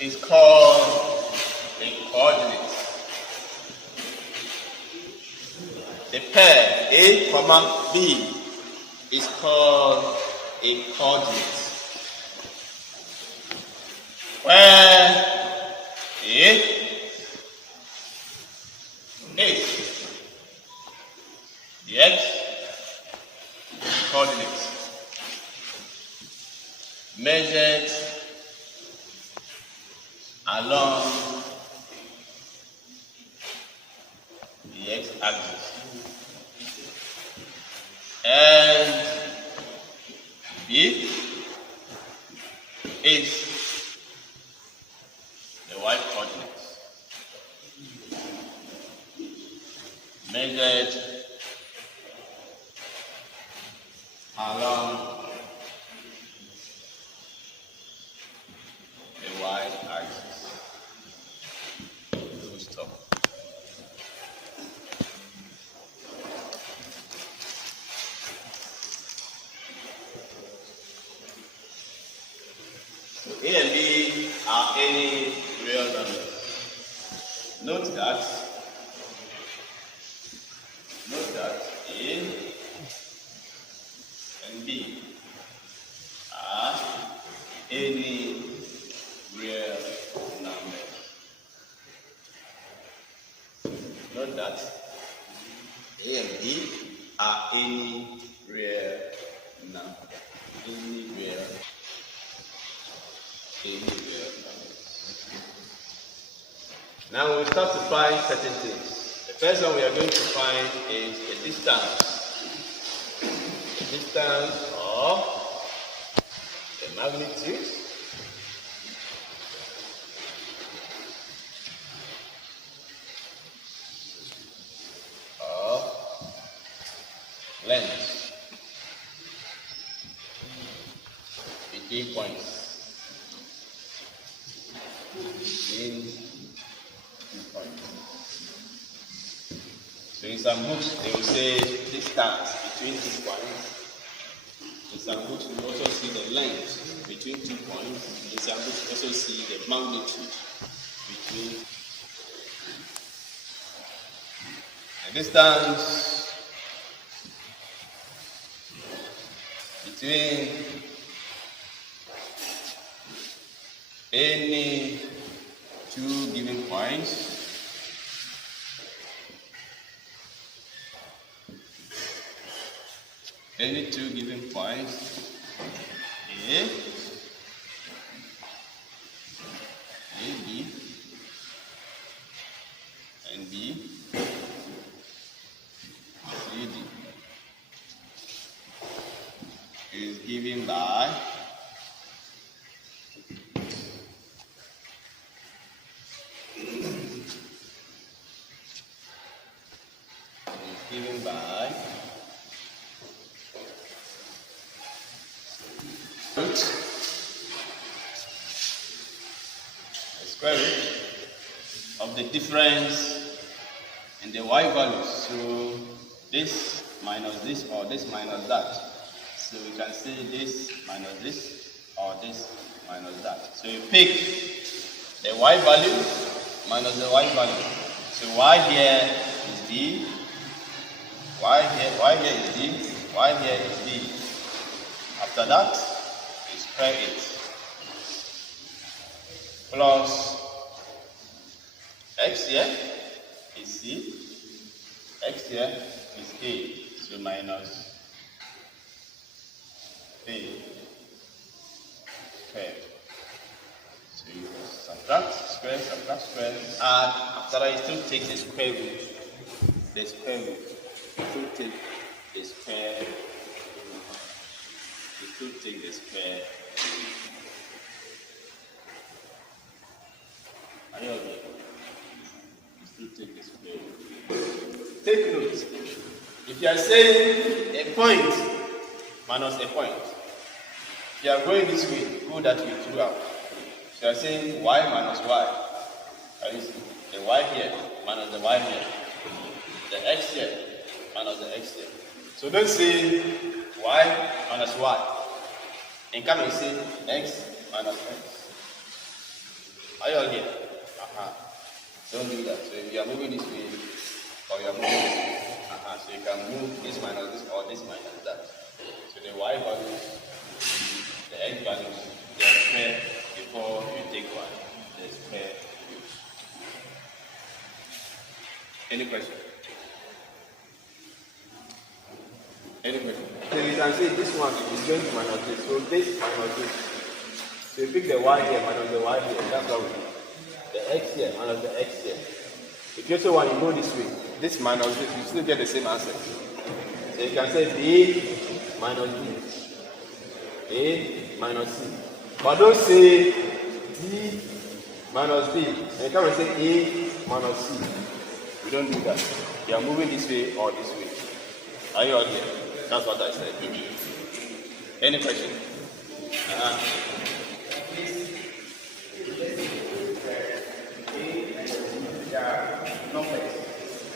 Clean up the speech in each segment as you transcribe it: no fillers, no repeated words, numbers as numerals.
is called a coordinate. The pair A, B is called a coordinate. Where A is the x coordinate measured along the x-axis, and B is the y-coordinate measured along the y-axis. Full stop. So A and B are any real numbers. Note that A and B are any real numbers. Note that A and B are any real number. Any real numbers. Now we'll start to find certain things. The first one we are going to find is the distance. The distance of the magnitude of length between points. So in some books they will say distance between 2 points. In some books you also see the length between 2 points. In some books you also see the magnitude between. The distance between any 2 given points A, B, and B, C, D is given by the square root of the difference in the y values. So this minus this, or this minus that. So we can say this minus this, or this minus that. So you pick the y value minus the y value. So y here is D, y here is D, y here is D. After that, you square it. Plus x here is C, x here is A. So minus A squared. So you subtract square, add. After that, you still take the square root. You still take the square root. You still take the square root. Are you okay? You still take the square root. Take note. If you are saying a point minus a point, if you are going this way, go that way throughout. If you are saying y minus y, can you see? The y here minus the y here. The x here minus the x here. So don't say y minus y. And come and say x minus x. Are you all here? Don't do that. So if you are moving this way, or you are moving this way, so you can move this minus this or this minus that. So the y values, the x values, they are square before you take one. They are square. Any question? Any question? So you can see this one is going to minus this. So this minus this. So you pick the y here minus the y here. That's what we do. The x here minus the x here. If you also want to go this way, this minus this, you still get the same answer. So you can say b minus b, a minus c. But don't say d minus b. And you can't say a minus c. We don't do that. You are moving this way or this way. Are you all here? That's what I said. Any question? No place.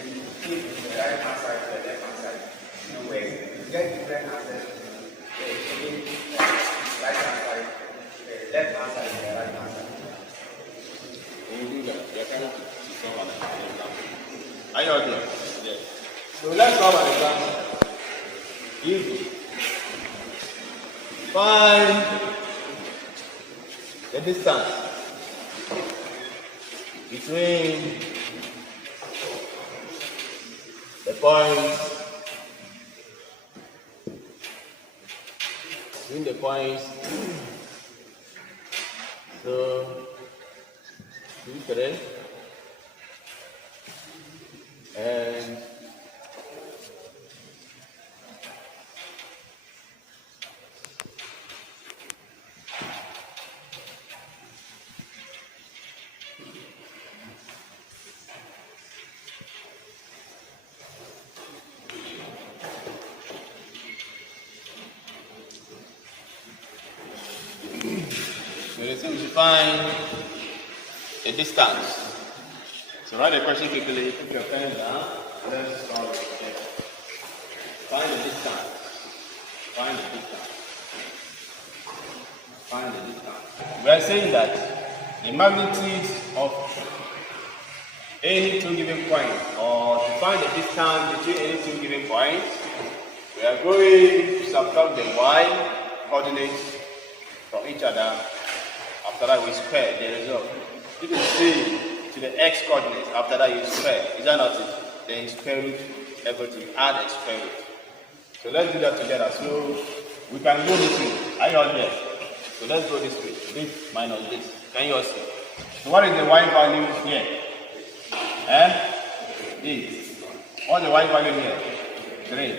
And you keep the right hand side to the left hand side. No way. You get different answers. The right hand side, the left hand side, the right hand side. When you do that, you're kind of solve an example. Are you all here? Yes. So let's solve an example. Easy. Find the distance between the points so 2, 3 and so we find the distance. So write the question quickly, put your pen down, let's solve it. Find the distance. Find the distance. Find the distance. We are saying that the magnitude of any two given points, or to find the distance between any two given points, we are going to subtract the y coordinates from each other. After that, we square the result. You can see to the x coordinates. After that, you square. Is that not it? Then you square root everything. Add a square root. So let's do that together. So we can go this way. Are you all here? So let's go this way. This minus this. Can you all see? So what is the y value here? This. What's the y value here? 3.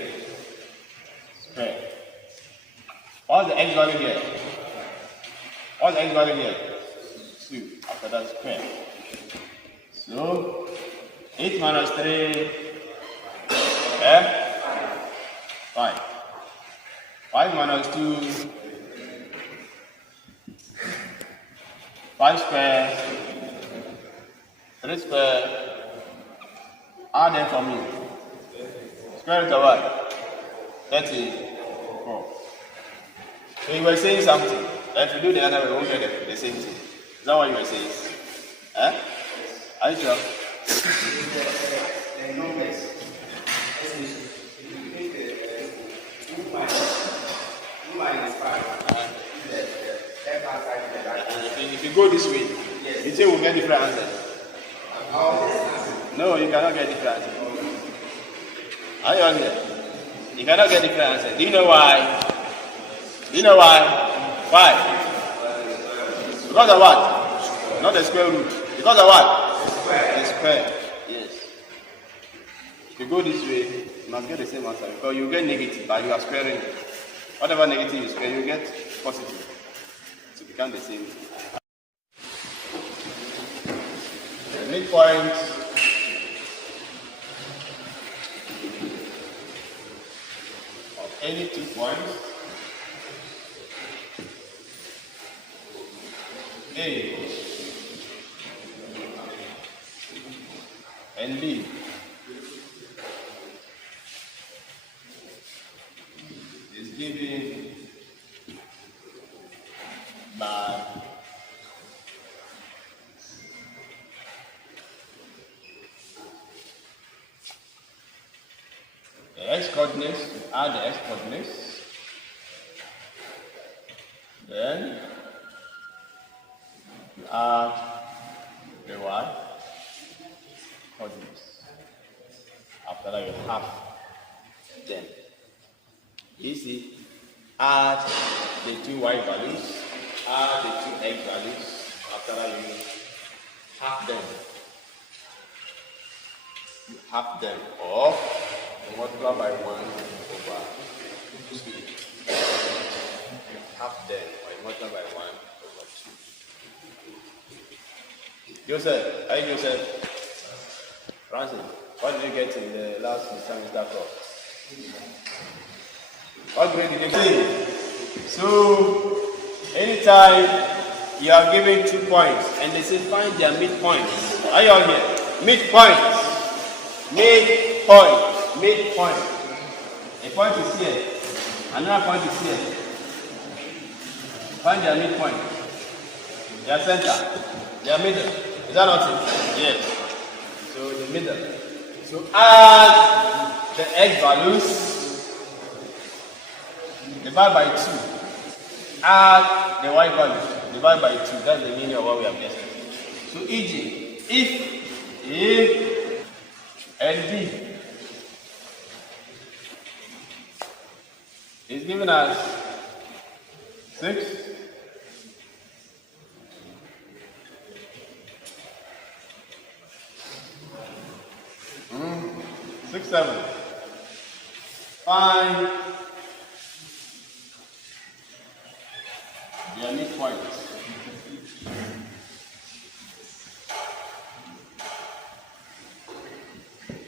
Square. What's the x value here? What's the x value here? 2. After that, square. So 8 minus 3. 5. 5 minus 2. 5 square. 3 square. Add them for me. Square root of what? 34. So you were saying something. If you do the other way, we won't get the same thing. Is that what you were saying? Are you sure? The numbers. If you go this way, you say we'll get different answers. No, you cannot get different answers. Are you on here? You cannot get different answers. Do you know why? Do you know why? Why? Because of what? Not the square root. Because of what? The square. Yes. If you go this way, you must get the same answer because you get negative, but you are squaring it. Whatever negative you square, you get positive. So it becomes the same thing. The midpoint of any 2 points A and B is given by the x coordinates, add the x coordinates, then you add the y coordinates. After that, you have them. Easy. Add the two y values, add the two x values. After that, you have them. You have them, or you multiply by 1 over 2. You have them, or you multiply by 1 over 2. Joseph, hi Joseph. Francis, what did you get in the last semester course? What grade did you get? So, anytime you are given 2 points and they say find their midpoints. Are you all here? Midpoints. Midpoint. A point is here. Another point is here. Find their midpoint. Their center. Their middle. Is that not it? Yes. So the middle. So add the x values. Divide by 2. Add the y value. Divide by 2. That's the meaning of what we have just said. So e.g., if A and B is given as 6, 6, 7. Find their midpoints.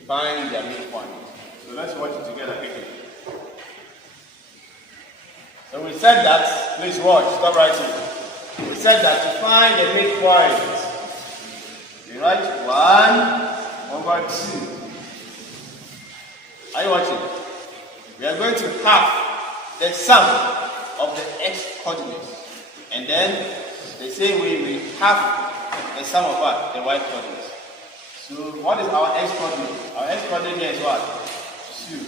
Find their midpoint. So let's watch it together quickly. So we said that, please watch, stop writing. We said that to find the midpoint, you write 1 over 2. Are you watching? We are going to have the sum of the x coordinates. And then the same way we have the sum of what? The y coordinates. So what is our x coordinate? Our x coordinate here is what? 2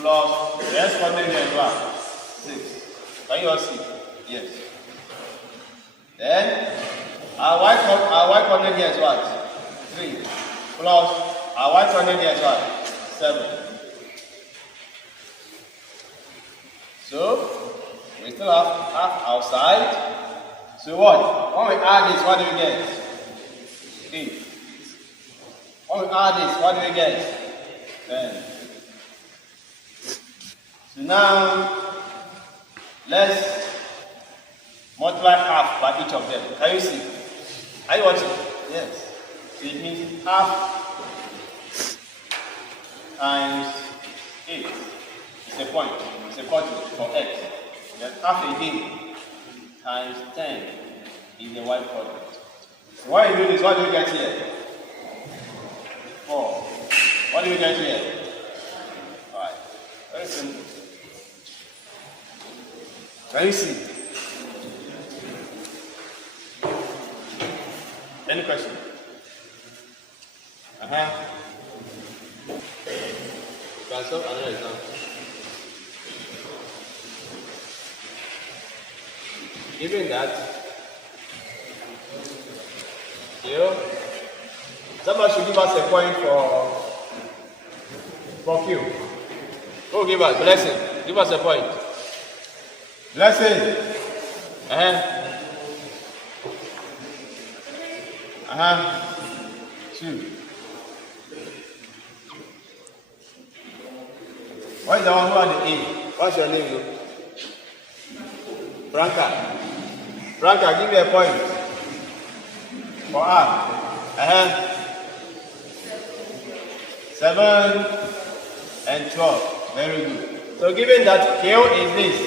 plus the x coordinate here is what? 6. Can you all see? Yes. Then our y coordinate here is what? 3 plus our y coordinate here is what? 7. So we still have half outside. So what? When we add this, what do we get? 8. When we add this, what do we get? 10. So now, let's multiply half by each of them. Can you see? Are you watching? Yes. So it means half times 8. It's a point. It's a coordinate for x. Then half again times 10 is the y coordinate. So when you do this, what do you get here? 4. What do you get here? 5. Very simple. Can you see? Any question? You can solve another example. Given that, somebody should give us a point for Q. Who will give us? Blessing. Give us a point. Blessing. 2. What is the one who had the A? What's your name, though? Franca. Franca, give me a point. For R. 7 and 12. Very good. So given that Q is this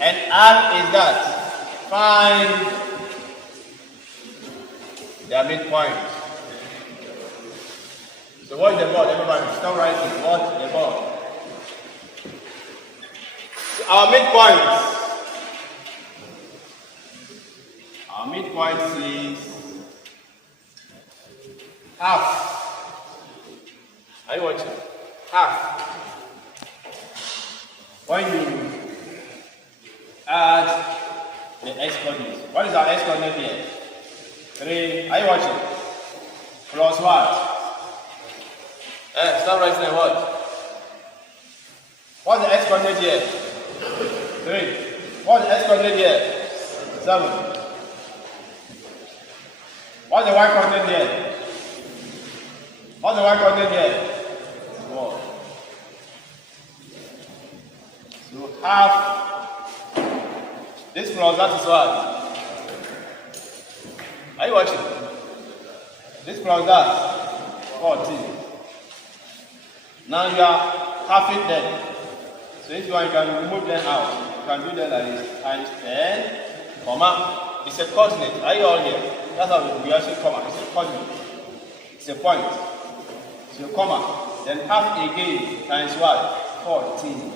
and R is that, find their midpoint. So what is the board? Everybody, stop writing. What is the board? So our midpoint. Our midpoint is half. Are you watching? Half when you add the x coordinates, what is our x coordinate here? 3. Are you watching? Plus what? Stop writing the what? What's the x coordinate here? 3. What's the x coordinate here? 7. What's the y coordinate here? What's the y coordinate here? 1. So half this plus that is what? Are you watching? This plus that 14. Now you are half it there. So if you want, you can remove them out. You can do that like this. Times 10, comma. It's a coordinate. Are you all here? That's how we actually comma. It's a coordinate. It's a point. So comma. Then half again times what? 14.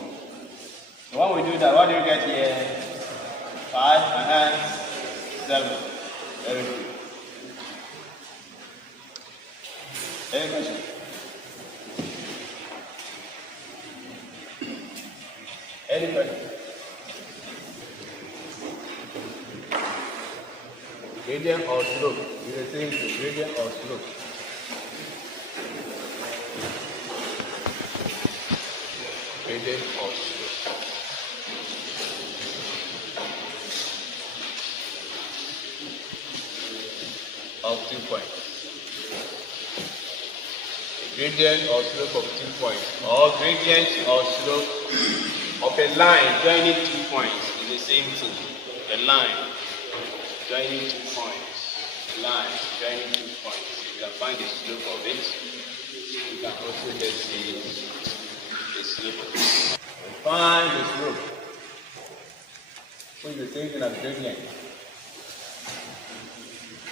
So when we do that, what do you get here? 5 and 7. Very good. Any question? Any question? Gradient or slope? You are saying gradient or slope? Gradient or slope? Of 2 points. Gradient or slope of 2 points, or gradient or slope of a line joining 2 points is the same thing. A line joining 2 points, line joining 2 points. You can find the slope of it. You can also get the slope of it. Find the slope. Which is the same thing as gradient.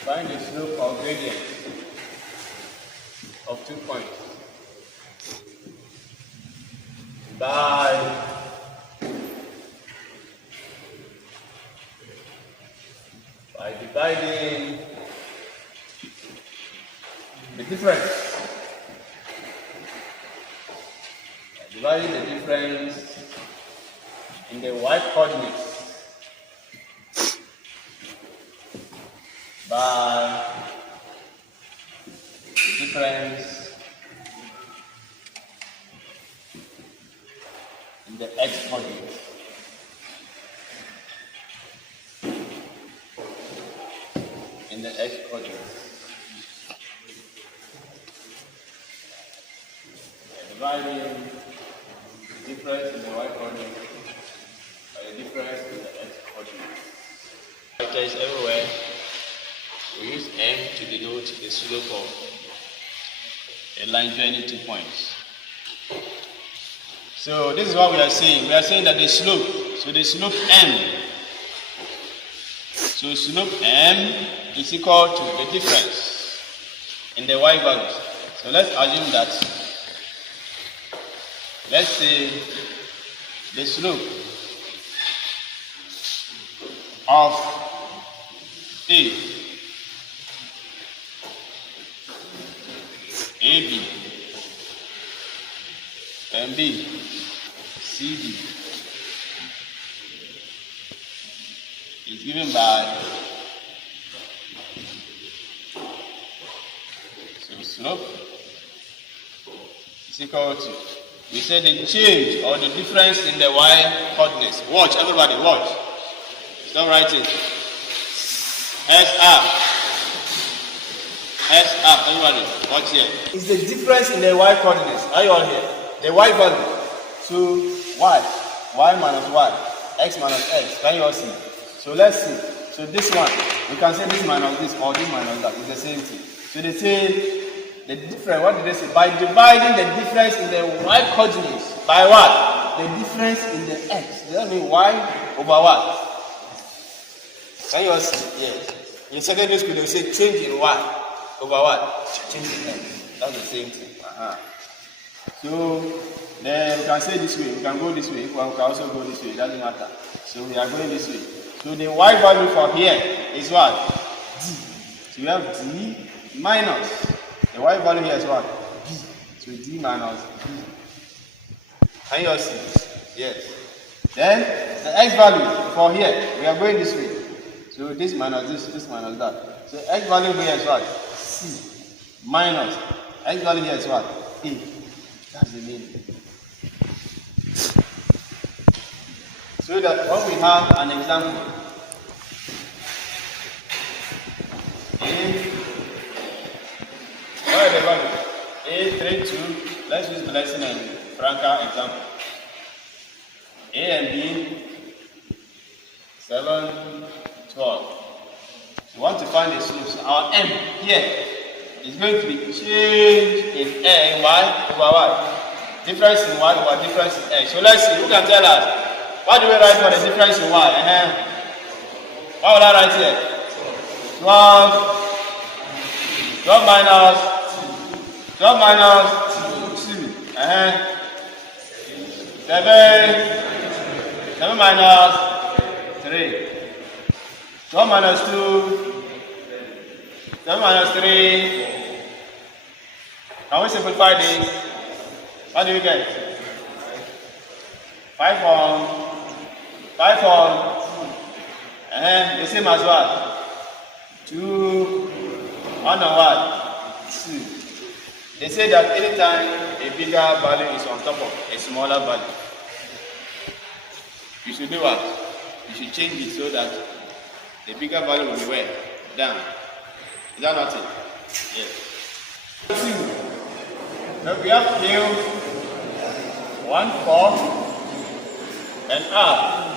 Find the slope of gradient of 2 points by dividing the difference. Dividing the difference in the y coordinates by the difference in the x coordinates. In the x coordinates. Dividing the difference in the y coordinates by the difference in the x coordinates. Characters everywhere. We use M to denote the slope of a line joining 2 points. So this is what we are saying. We are saying that the slope, so the slope M, so slope M is equal to the difference in the y values. So let's assume that, let's say the slope of A, AB, and B, CD is given by, so slope is equal to, we said the change or the difference in the y coordinates. Watch, everybody, watch. Stop writing. S up, everybody, watch here. It's the difference in the y coordinates. Are you all here? The y value. So y minus y, x minus x. Can you all see? So let's see. So this one, we can say this minus this or this minus that. It's the same thing. So they say the difference, what did they say? By dividing the difference in the y coordinates by what? The difference in the x. Does that mean y over what? Can you all see? Yes. In secondary school, they say change in y over what? Change in x. That's the same thing. So then we can say this way, we can go this way, we can also go this way, it doesn't matter. So we are going this way. So the y value for here is what? D. So we have D minus, the y value here is what? B. So D minus B. Can you all see this? Yes. Then the x value for here, we are going this way. So this minus this minus that. So x value here is what? C minus x value here is what? A. That's the meaning. So that when we have an example, what are the values? A 3, 2. Let's use Blessing and Franca example. A and B 7, 12. We want to find the slopes. Our M here is going to be change in A in Y over Y. Difference in Y over difference in X. So let's see, who can tell us? What do we write for the difference in Y? What will I write here? 12. 12 minus 2. 7 minus 3. 12 minus 2. 7 minus 3. Can we simplify this? What do you get? 5 1. 5 1. The same as what? 2. 1 and what? 2. They say that anytime a bigger value is on top of a smaller value, you should do what? You should change it so that the bigger value will be where? Down. Is that not it? Yes. 2. Now we have here 1 4 and R.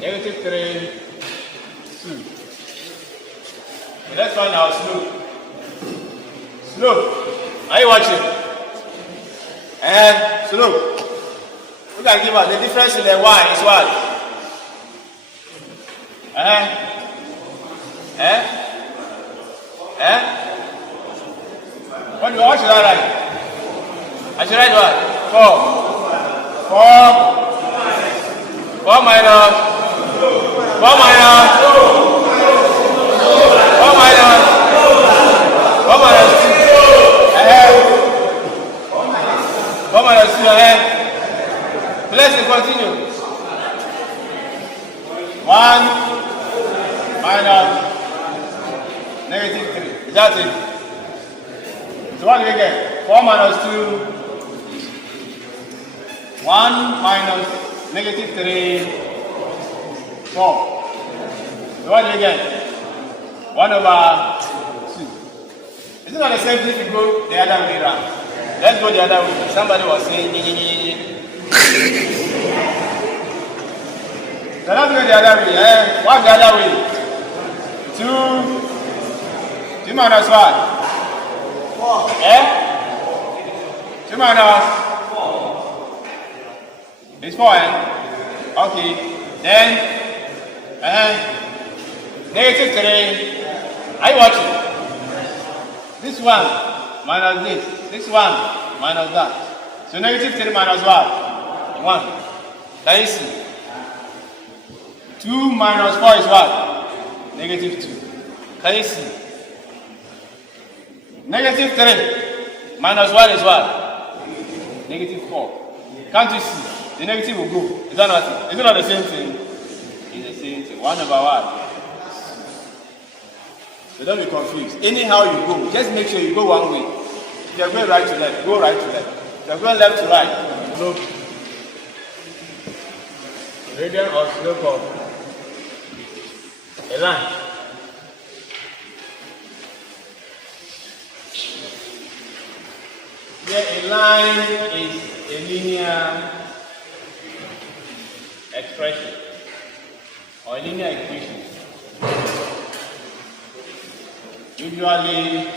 -3 2. Let's find our slope. Slope. Are you watching? And slope. Look at give us the difference in the y is what? What should I write? I should write what? 4. 4 minus 4 minus 4 minus 4 minus 2. 4 minus 2 Let's continue. 1 minus -3. Is that it? So what do we get? 4 minus 2. 1 minus -3. 4. So what do you get? 1 over 2. Is it not the same thing if you go the other way around? Let's go the other way. Somebody was saying, so let's go the other way. What's the other way? 2 minus what? 4. 2 minus 4. It's 4, Okay. Then, -3. Are you watching? This one minus this. This one minus that. So -3 minus what? 1. Can you see? 2 minus 4 is what? -2. Can you see? -3 minus 1 is what? -4. Can't you see? The negative will go. Is that not it? Is it not the same thing? It's the same thing. 1 over what? So don't be confused. Anyhow you go, just make sure you go one way. If you're going right to left, go right to left. If you're going left to right, slope. Radian or slope of a line. Here a line is a linear expression or a linear equation. Usually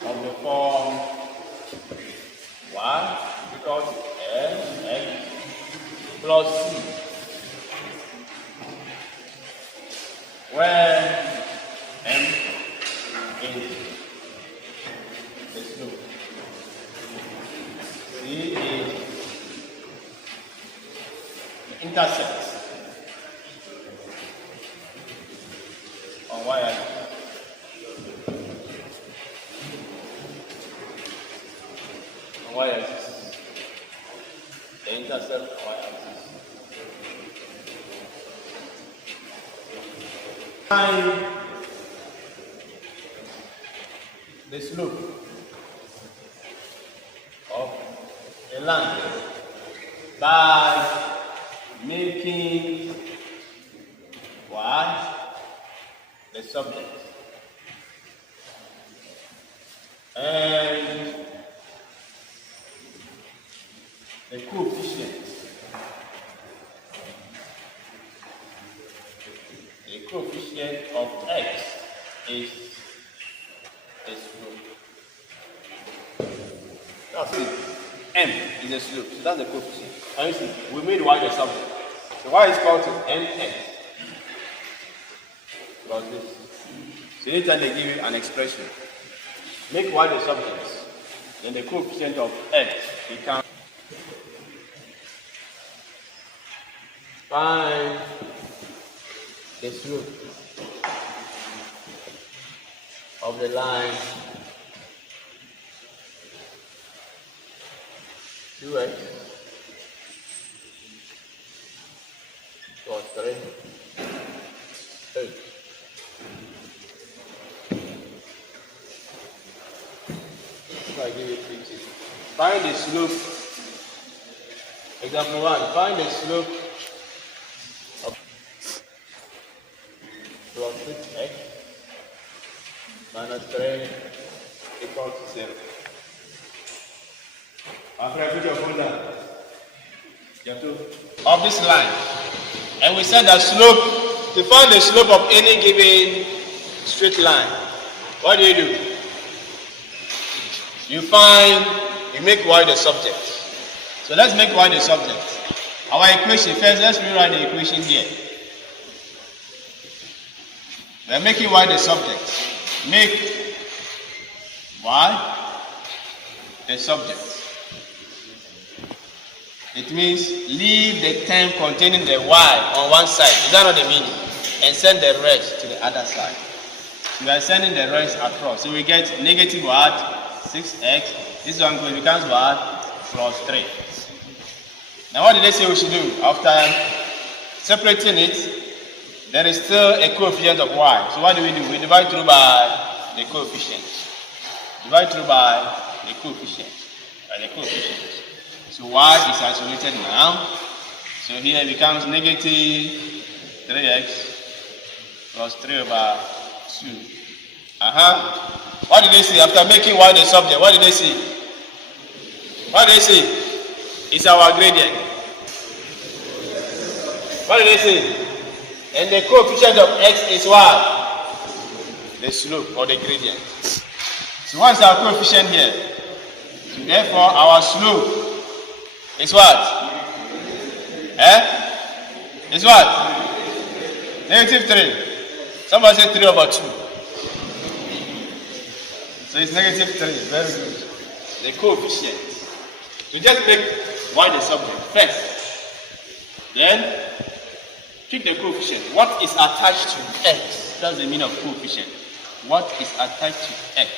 of the form y equals to mx plus c, where m is the slope, c is the intercept on y-axis. intercept y-axis. Find the slope of a line by making y the subject and the coefficient. The coefficient of x is the slope. That's it. M is the slope, so that's the coefficient. And you see, we made y the subject. So y is equal to mx plus this. So anytime they give you an expression, make y the subject, then the coefficient of x becomes. Find the slope of the line 2x plus 3 8. So I give it 50. Find the slope. Example 1. Find the slope of plus 6x minus 3 equals to 0. After I put your phone down, of this line, and we said that slope, to find the slope of any given straight line, what do? You make y the subject. So let's make y the subject. Our equation, first let's rewrite the equation here. We are making y the subject. Make y the subject. It means leave the term containing the y on one side. Is that not the meaning? And send the rest to the other side. We are sending the rest across. So we get negative what? 6x. This one becomes what? Plus 3. Now what did they say we should do? After separating it, there is still a coefficient of y. So what do? We divide through by the coefficient. Divide through by the coefficient. So y is isolated now. So here it becomes negative 3x plus 3 over 2. What did they say after making y the subject? What did they say? What did they say? It's our gradient. What did they say? And the coefficient of x is what? The slope or the gradient. So what's our coefficient here? So therefore our slope is what? It's what? Negative 3. Somebody say 3 over 2. So it's negative 3. Very good. The coefficient. We just make y the subject first. Then pick the coefficient. What is attached to x? That's the meaning of coefficient. What is attached to x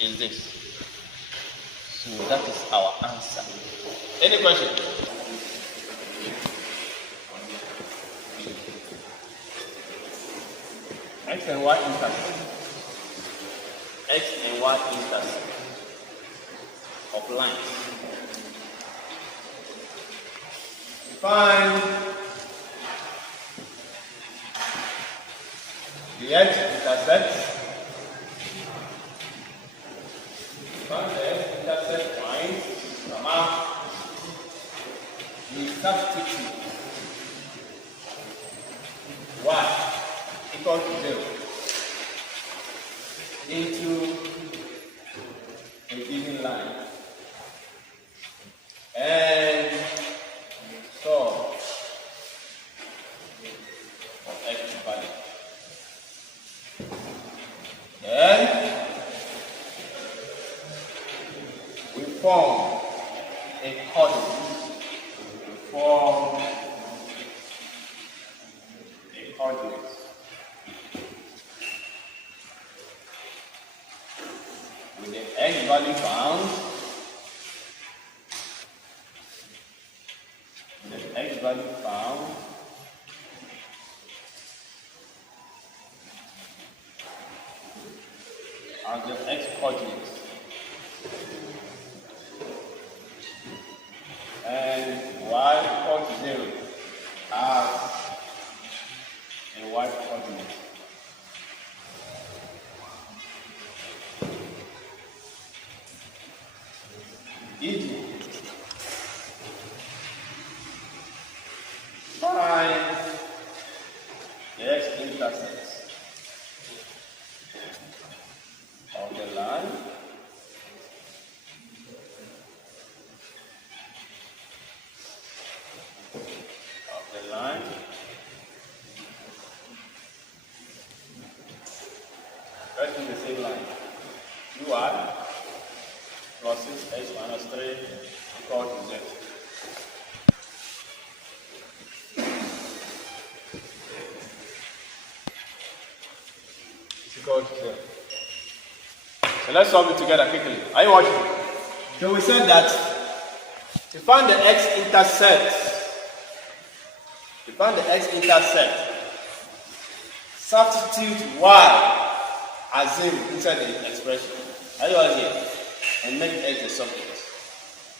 is this. So that is our answer. Any question? X and y intercept. X and y intercept of lines. Find the x intercept. Find the x intercept point. We substitute y equal to 0 into a given line and solve for x value. Then we form a coordinate. Form a coordinate with the x value found as the x coordinate. And y equal to 0 as a y coordinate. E.g. find the x-intercept of the line right in the same line. UI plus 6x minus 3 equal to 0. It's equal to 0. So let's solve it together quickly. Are you watching? So we said that to find the x-intercept, substitute y as 0 inside the expression. Are you all here? And make x the subject.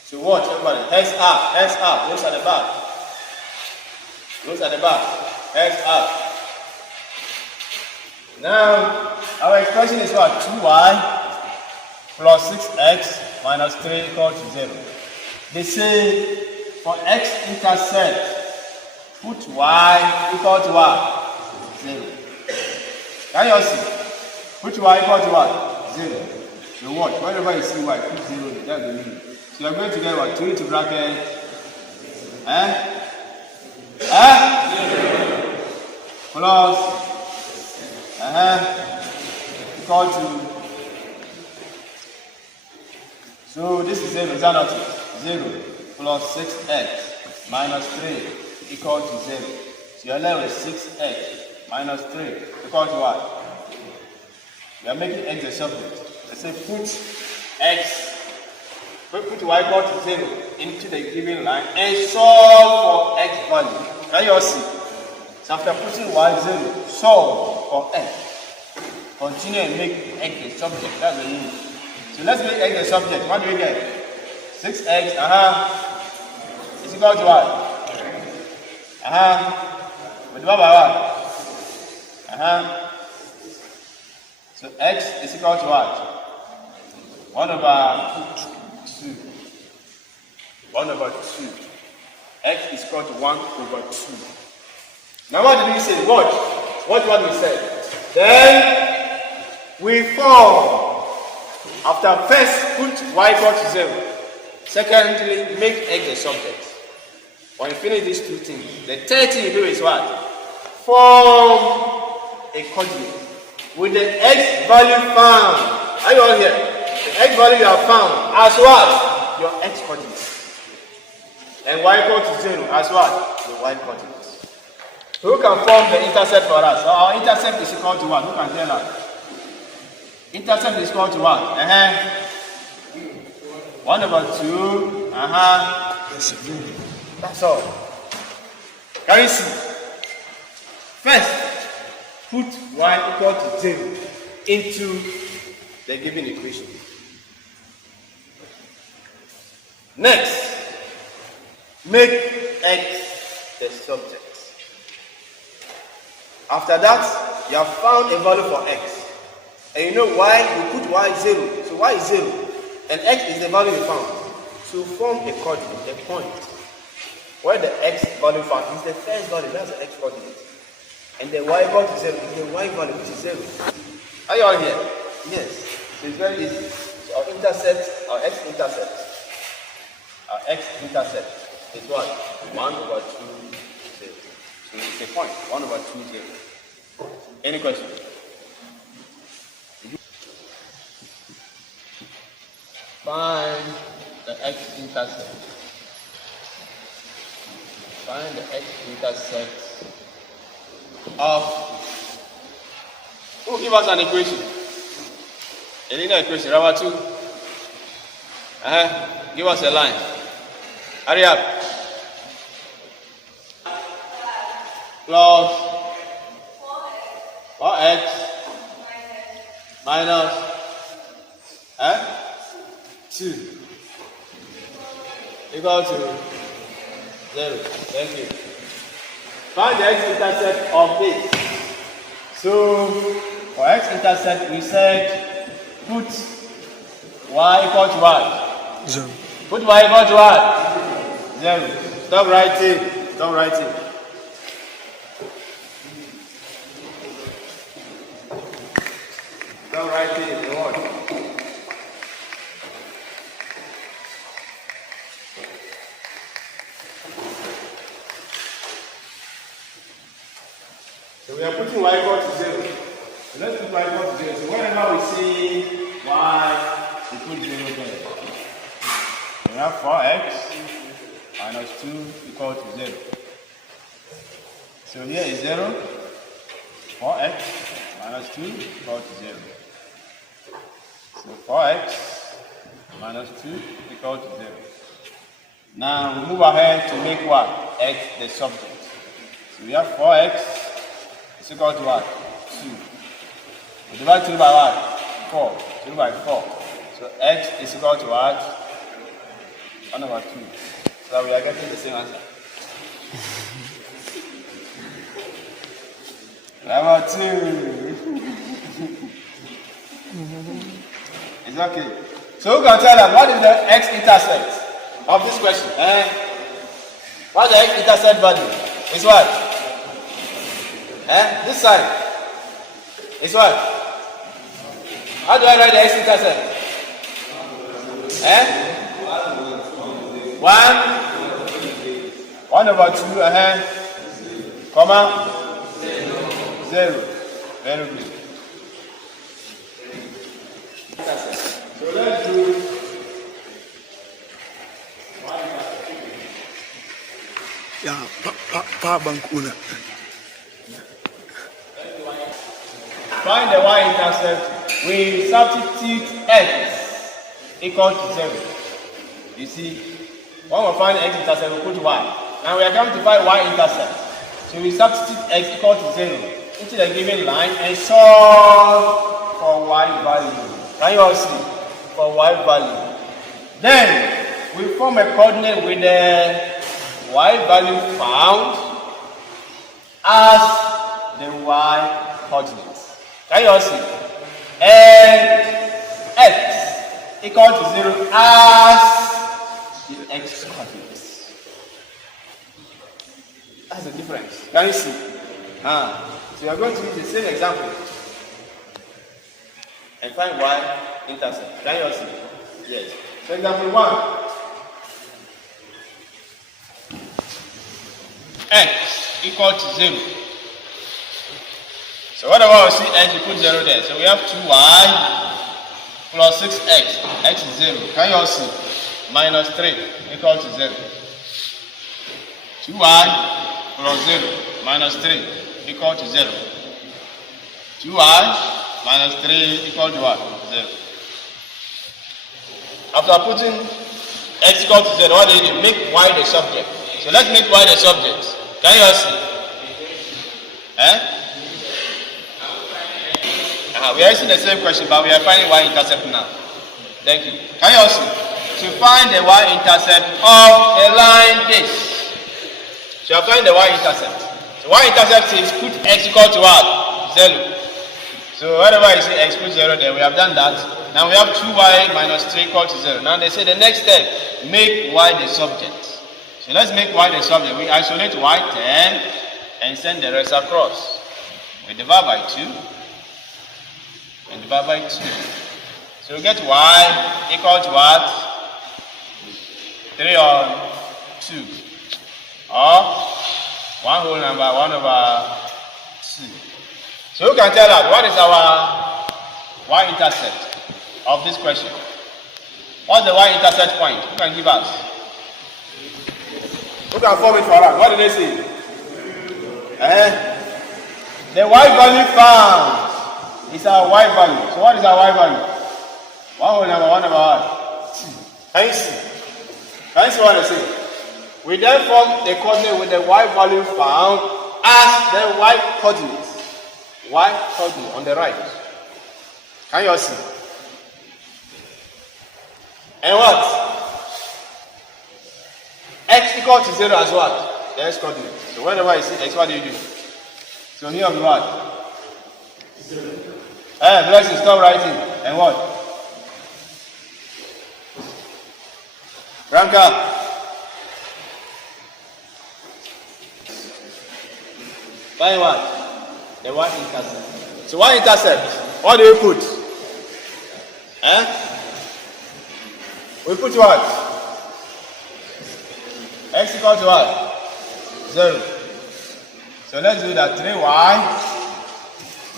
So watch everybody. X up, those at the back. X up. Now our expression is what? 2y plus 6x minus 3 equal to 0. They say for x-intercept, put y equal to what? 0. Can you all see? Put y equal to what? 0. So watch, whenever you see y, put 0 there, that's the meaning. So you're going to get what? 2 into bracket. 0. Plus equal to. So this is 0, is that not it? 0 plus 6x minus 3 equal to 0. So you're left with 6x minus 3 equal to what? We are making x a subject. Let's say put y equal to 0 into the given line and solve for x value. Can you all see? So after putting y 0, solve for x. Continue and make x a subject. That's the meaning. So let's make x a subject. What do we get? 6x, is equal to what? With what by what? So x is equal to what? 1 over 2. 1 over 2. X is equal to 1 over 2. Now what did we say? Watch what we said. Then we form. After first put y equal to 0. Secondly, make x a subject. When you finish these two things, the third thing you do is what? Form a coordinate with the x value found. Are you all here? The x value you have found as what? Your x coordinate. And y equal to 0 as what? The y coordinate. So who can form the intercept for us? Our intercept is equal to what? Who can tell us? Intercept is equal to what? 1 over 2. That's all. Can you see? First, put y equal to 0 into the given equation. Next, make x the subject. After that, you have found a value for x. And you know why you put y 0. So y is 0. And x is the value you found. So form a coordinate, a point, where the x value found is the first value, that's the x coordinate. And the y equal to 0 is the y value, which is 0. Are you all here? Yes. So it's very easy. So our intercept, our x-intercept is what? 1 over 2, 0. So it's a point, 1 over 2, 0. Any question? Find the x-intercept. Find the x-intercept of. Who give us an equation? A linear equation, number 2. Give us a line. Hurry up. Plus 4x minus 2 equal to 0. Thank you. Find the x-intercept of this. So for x-intercept, we said put y equal to what? 0. Put y equal to what? 0. Stop writing. Stop writing. Stop writing the word. So we are putting y equal to 0. So let's put y equal to 0. So whenever we see y, we put 0 there. We have 4x minus 2 equal to 0. So here is 0. 4x minus 2 equal to 0. So 4x minus 2 equal to 0. Now we move ahead to make what? X the subject. So we have 4x is equal to what? 2. We divide 2 by what? 4. 2 by 4. So x is equal to what? 1 over 2. So we are getting the same answer. Number 2. It's okay. So who can tell us what is the x-intercept of this question? What is the x-intercept value? It's what? This side. It's what? How do I write the x-intercept? 1 over 2, comma, 0. Very good. So let's do power bank owner. Find the y-intercept. We substitute x equal to 0. You see, when we find x-intercept, we put y. Now we are going to find y-intercept. So we substitute x equal to 0 into the given line and solve for y value. Can you all see? For y value. Then we form a coordinate with the y value found as the y coordinates. Can you all see? And x equal to 0 as the x coordinates. That's the difference. Can you see? So we are going to use the same example and find y-intercept. Can you all see? Yes. So example 1. X equal to 0. So whenever we see x, we put 0 there. So we have 2y plus 6x. X is 0. Can you all see? Minus 3 equal to 0. 2y plus 0 minus 3 equal to 0. 2y minus 3 equal to what? 0. After putting x equal to 0, what do you do? Make y the subject. So let's make y the subject. Can you all see? We are asking the same question, but we are finding y-intercept now. Thank you. Can you all see? To find the y-intercept of the line this. So you are finding the y-intercept. So y-intercept is put x equal to what? 0. So whenever you see x put 0 there, we have done that. Now we have 2y minus 3 equal to 0. Now they say the next step, make y the subject. So let's make y the subject. We isolate y10 and send the rest across. We divide by 2 and divide by 2. So we get y equal to what? 3 on 2. Or 1 whole number 1 over 2. So who can tell us what is our y-intercept of this question? What's the y-intercept point? Who can give us? Who can form it for us? What did they say? The y value found is our y value. So what is our y value? 1 whole number 1 over what? 2. Can you see? Can you see what I say? We then form the coordinate with the y value found as the y coordinates. Y coordinate on the right. Can you all see? And what? X equal to 0 as what? The x coordinate. So whenever you see x, what do you do? So here will be what? Blessing, stop writing. And what? Rank up. Find what? The one intercept. So one intercept. What do we put? We put what? X equal to what? 0. So let's do that. 3y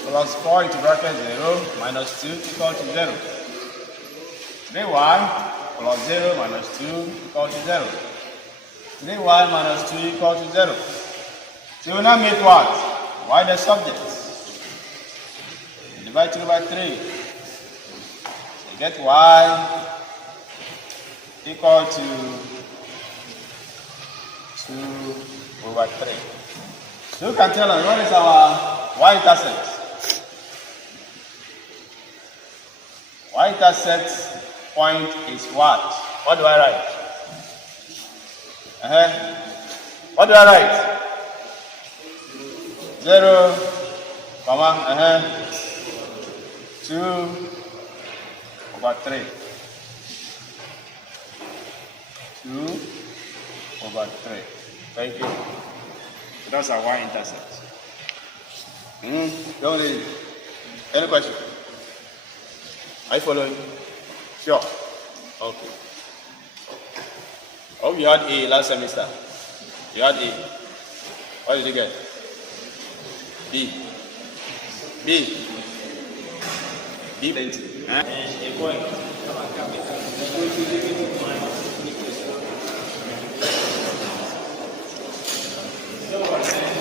plus 4 into bracket 0 minus 2 equal to 0. 3y plus 0 minus 2 equal to 0. 3y minus 2 equal to 0. So we will now make what? Y the subject. Divide 2 by 3. So you get y equal to 2 over 3. So you can tell us what is our y-intercept. Y-intercept point is what? What do I write? What do I write? 0, comma, 2 over 3. 2 over 3. Thank you. That's our y-intercept. Don't leave. Any question? Are you following? Sure. Okay. Oh, you had A last semester. You had A. What did you get? B. B. B. Plenty. A point.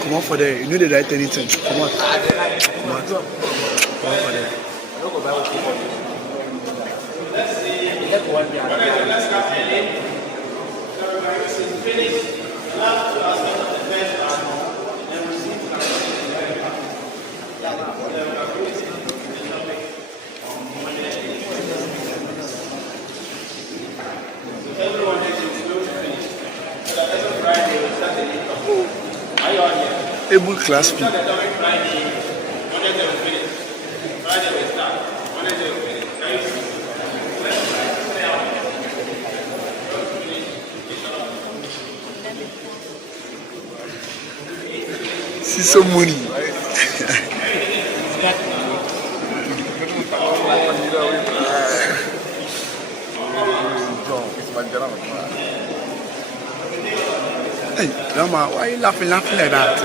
Come on for there. You know they write anything. Come on. Come on. Come on for there. Able class P. See some money. Hey, Lama, why are you laughing like that?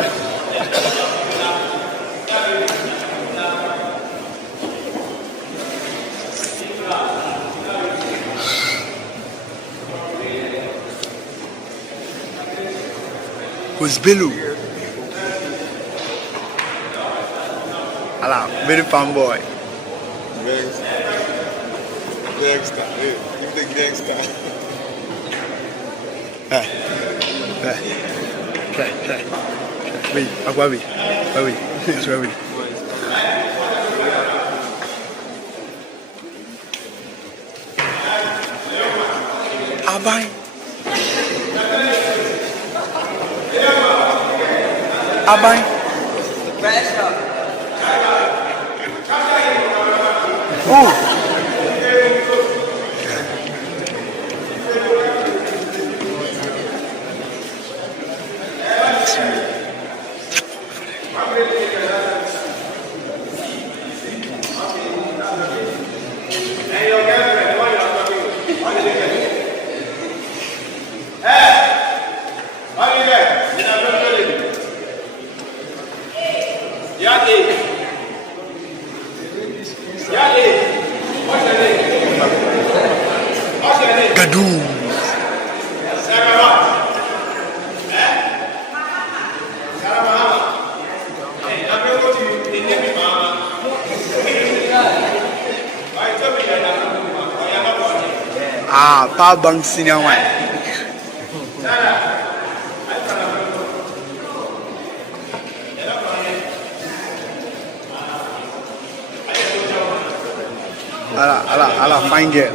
Who's Billu? Hello, very fun boy. Gangsta. Give the gangsta. Try. Wait, Agwabi. It's Ravi. Abai. Oh. Gadu. Power bank senior one. Ala, fine girl.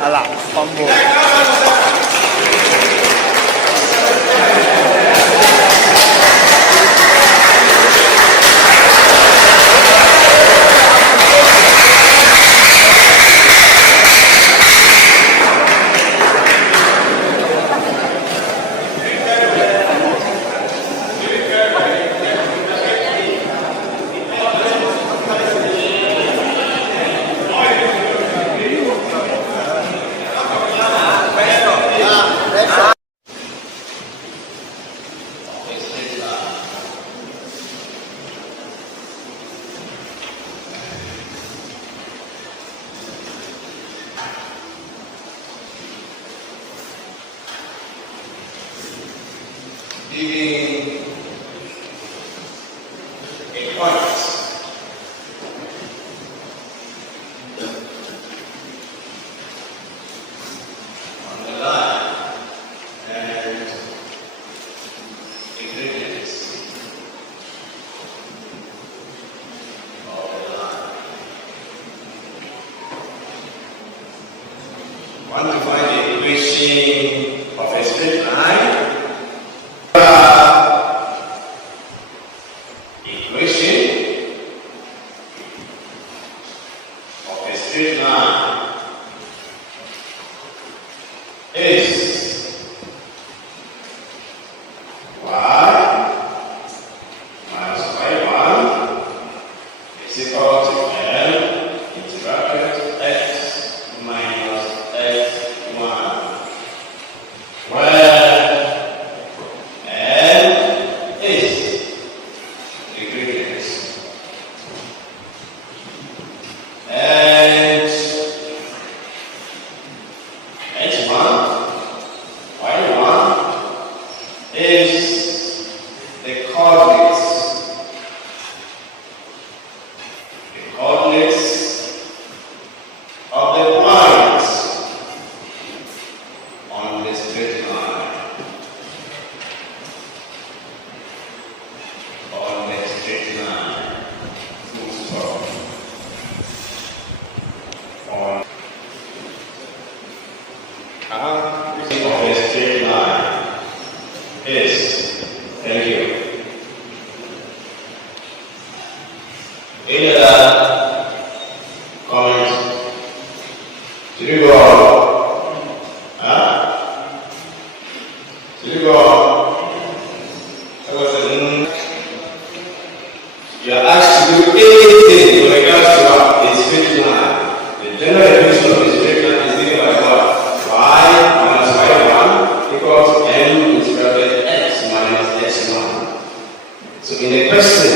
Allah, fumble. Giving a point on the line and ingredients of the line. Want to find the equation of a straight line? Equation of a straight line is y minus y1 is equal to L into bracket x minus x1, where L is ingredients and H1, Y1 is the coordinates of the points on the straight line. On the straight line, full stop. On of a straight line is, thank you. Any other comments? Should we go on? Huh? Should we go on? You are asked to do anything in regards to a straight line. The general definition of a straight line is given by what? Y minus y1 equals m into bracket x minus x1. So in a question,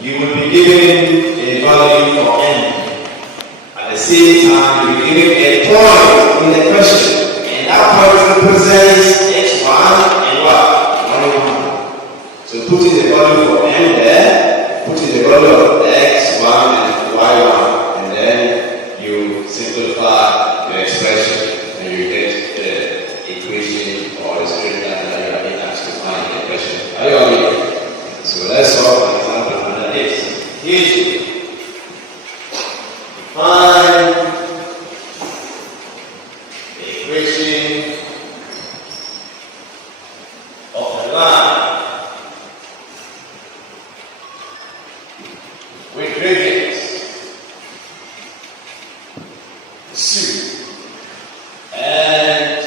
you will be given a value for n. At the same time, you will be given a point in the question, and that point represents x1 and what? y1. So putting the value for n there, putting the value of x1 and y1, and then you simplify your expression and you get the equation or the straight line that you are being asked to find in the question. Are you agree? So let's solve an example under this. Here, find the equation of a line with radius 2 and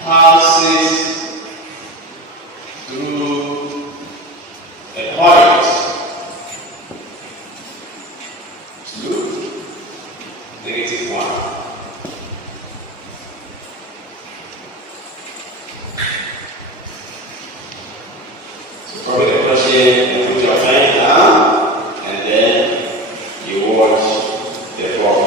passes through a point 2, -1. So probably the question, you put your pen down and then you watch the ball.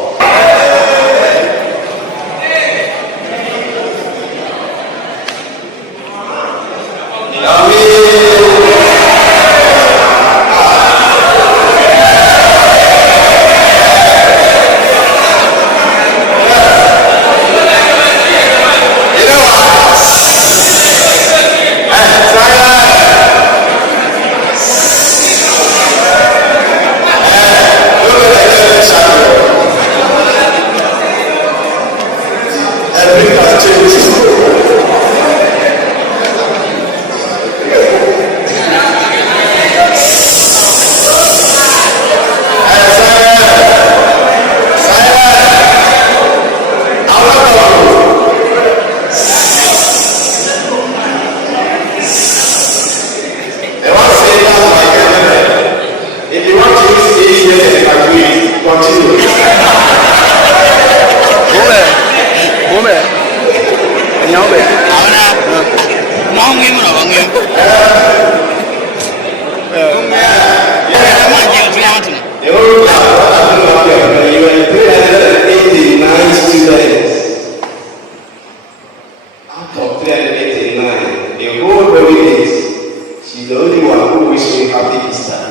Everything has changed. If you want to use these years and agree, continue. Bome. Nyambe. You were 389 students. Out of 389, the whole very days, she's the only one who wished me happy Easter.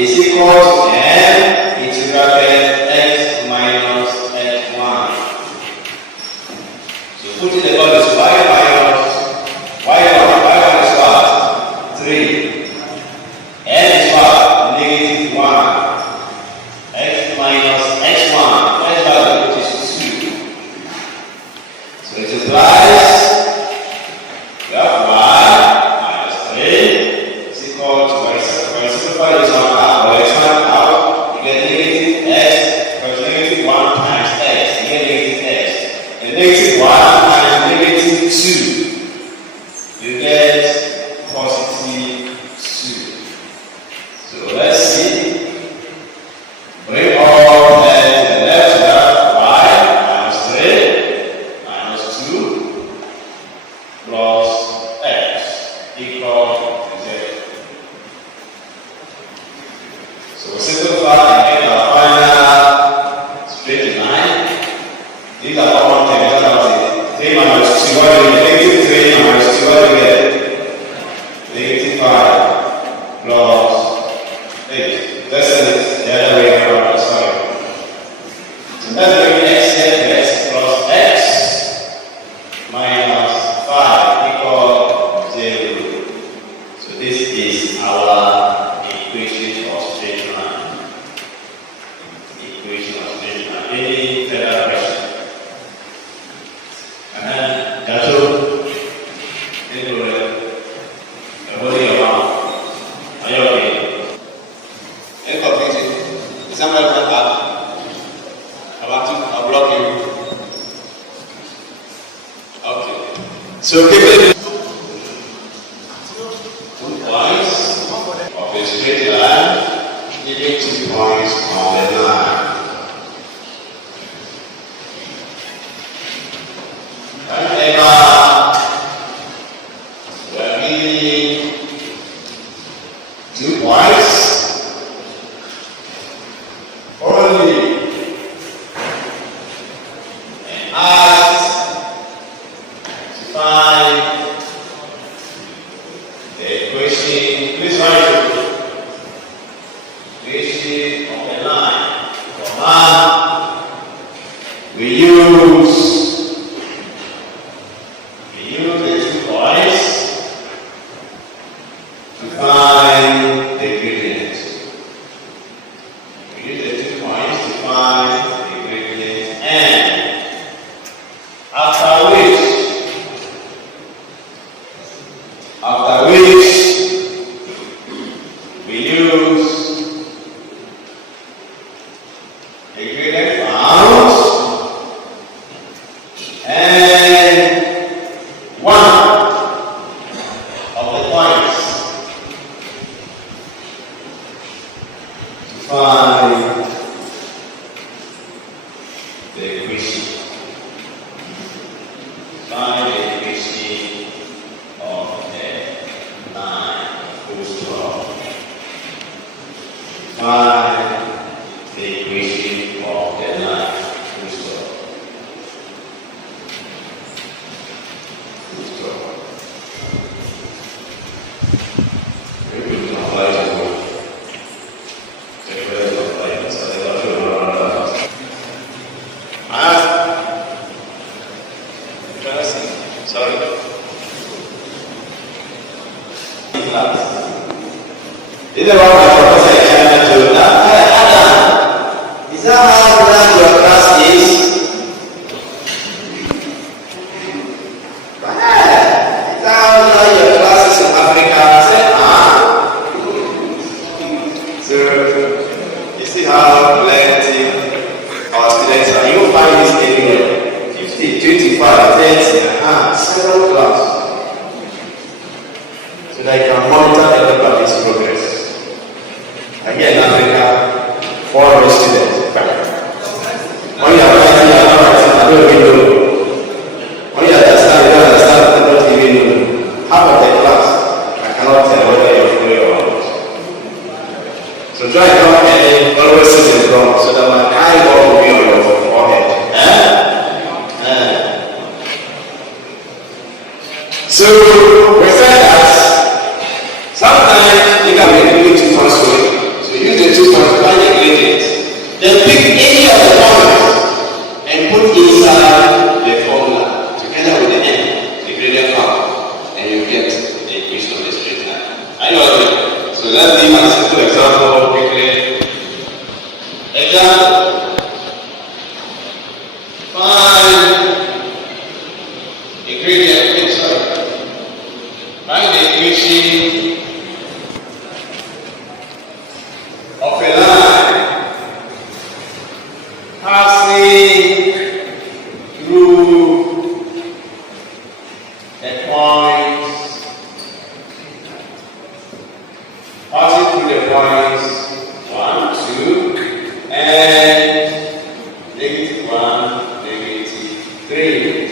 Is equal to n into bracket x minus These are common terms. That's 3 minus 2, what do you get? Negative 3 minus 2, what do you get? Negative 5 plus 8. Let's send it the other way around. Sorry. So that's going to be x plus x minus 5 equal 0. So this is our equation of straight line. Equation of straight line. Any further question? Gato, everybody around. Are you okay? Any confusion? Is somebody come back? I'll block you. Okay. So quickly. 2 points of a straight line, giving 2 points on the line. Whenever we are giving 2 points, only and ask to find the equation. Please write the equation of the line. Command we use the 2 points to find the gradient. We use the 2 points to find the gradient, and after which we use the gradient found and one of the points to find the equation. Find the equation of the line. Find the equation of the line. Sorry. This is what my professor is trying to do. Adam, is that how grand your class is? Is that how long your class is in Africa? I said, So, you see how plenty our students are. You find this anywhere. 50, 25, 30, several class. So that you can monitor everybody's progress. And here in Africa, 400 students. When you are writing, you are not writing, I don't even know. When you understand, you don't understand, I don't even know. Half of the class, I cannot tell whether you're free or not. So try not any always sit in wrong so that my eyeball will be on your forehead. So we said that sometimes you can be doing 2 points scoring. So use the 2 points to find the gradient. Then pick any of the points and put inside the formula together with the n, the gradient found, and you get the equation of the straight line. I know it. So let's give a simple example quickly. Example. Find the gradient. Find the equation of a line passing through a point, passing through the points 1, 2, and -1, -3.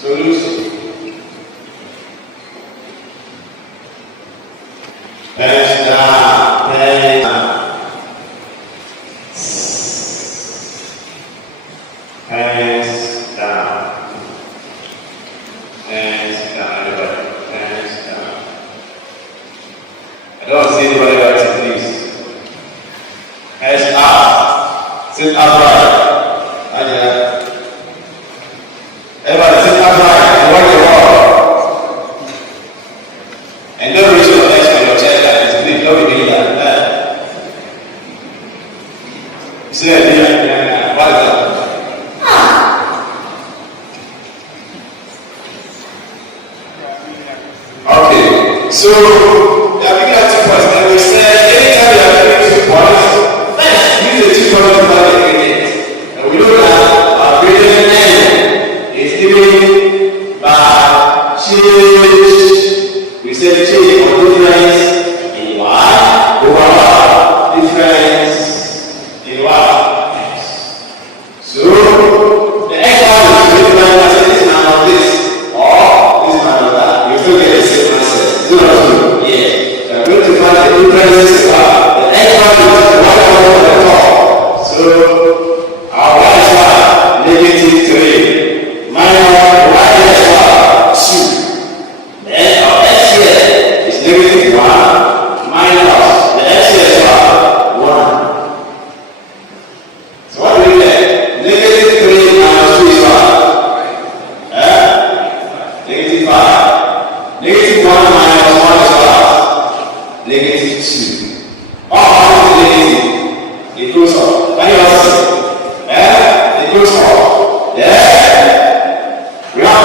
Solution. Pens down. Heads up. Sit upright. Everybody sit upright and walk the wall. And don't reach your legs on your chest like this. Please don't be doing that. See that? What is that? Okay. So, the big active was that we said anytime you are doing 2 points, first use the 2 points without the gradient. And we know that our gradient is given by change. We said change of difference in y over difference in y. So the x value is going to be this number this or this number that. You still get the same answer. Is it not true? Yes. So I'm going to find the differences in y. The x value is the y over the top. So our y is negative 3 minus y is 2. Then our x here is negative 1 minus the x here is 1. So what do we get? Negative 3 minus 2 is what? Negative 5. Negative 1 minus 1 is what? Negative 2. How is it negative? It goes up. Can you all see? It goes up. Yeah? We have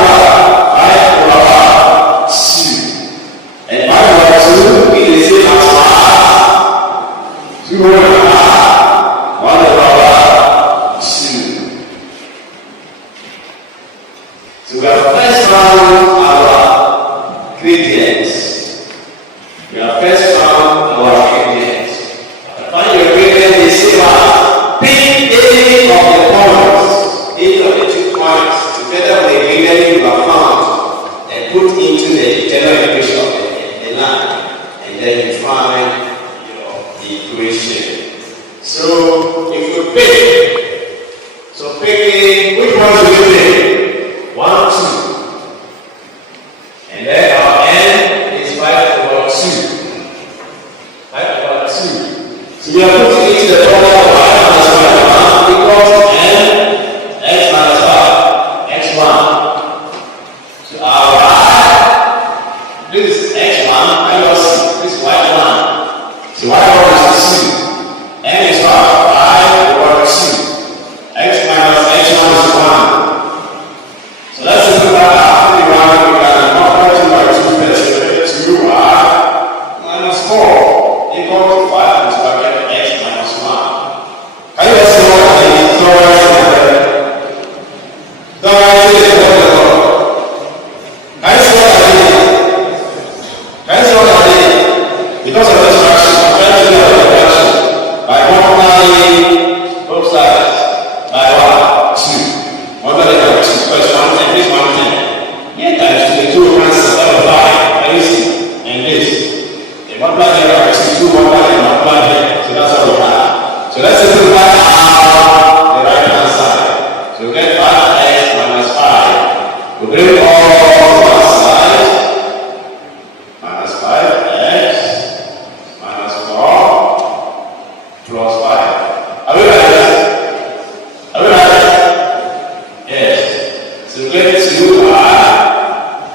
5 over 2. And 5 over 2 is the same as 2 over 1 over 2. So we have first found our gradients. We have first found our gradients. Find your gradient is similar. Pick any of the points, any of the 2 points, together with the gradient you have found, and put into the general equation of the line, and then you find the equation. So if you pick, which ones will you pick? 1, 2. And then our n is 5 over 2. 5 over 2. So we are putting into the formula of y minus 1 equals n x minus 5 x1. So our y, this is x1, I will see, this is y1. So y1 is 2. N is 5 over 2. X minus x1 is 1. So let's simplify that. We can multiply 2 by 2 plus 2y minus 4 equal to 5 and bracket x minus 1. Can you see what I mean? Because of this fraction, I'm trying to do the fraction by multiplying both sides by 2. Multiply by 2. First 110, this 110. Here times 2, the 2 cancel, that will 5. Can you see? And this. They multiply here by 2, 2 multiply here. So that's what we have. So let's simplify the right hand side. So we get 5x minus 5. We bring all to one side. Minus 5x minus 4 plus 5. Are we right? Are we right? Yes. So we get 2y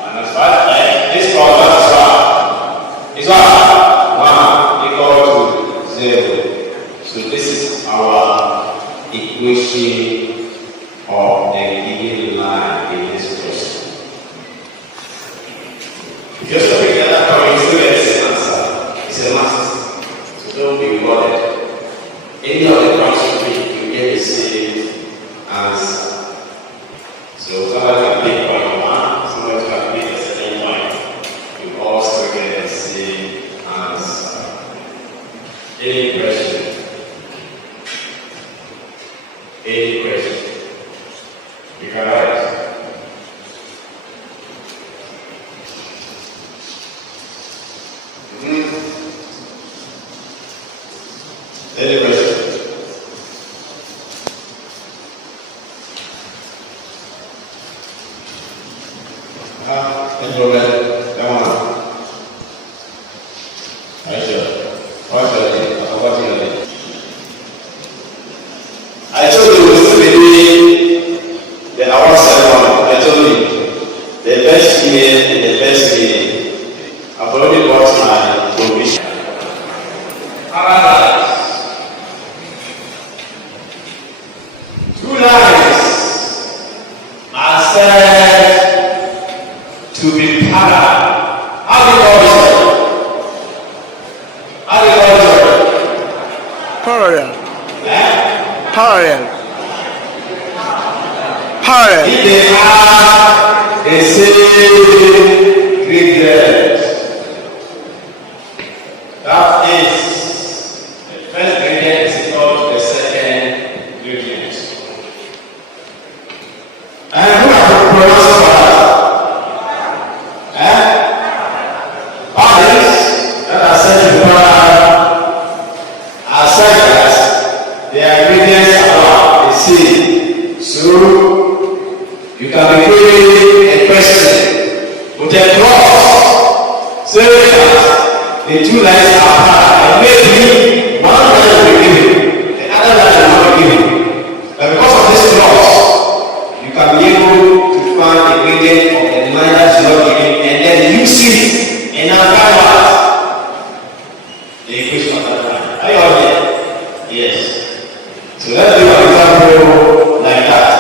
minus 5x. This plus that is what? Is what? 1 equal to 0. So this is our equation of the given line in this question. If you're still picking that point, you still get the same answer. It's a must. So don't be worried. Any of the points you pick, you get the same answer. So somebody can pick point 1, somebody can pick the second point. You also get the same answer. Any question? Any question? You can write. Any question? Any problem? Come on. Are you sure? What's your name? What's your name? Parallel. Eh? Parallel. Parallel. If they have the same ingredients, that is the first ingredient is equal to the second ingredient. And who have to pronounce that? Others that are said to are said that their ingredients are the same. So you can be given a question with a cross, saying that the two lines are apart, and maybe one line will be given, the other line will not be given. But because of this cross, you can be able to find the ingredient of the line that is not given, and then use it and apply what? The equation of that line. Are you all here? Yes. So let's do an example like that.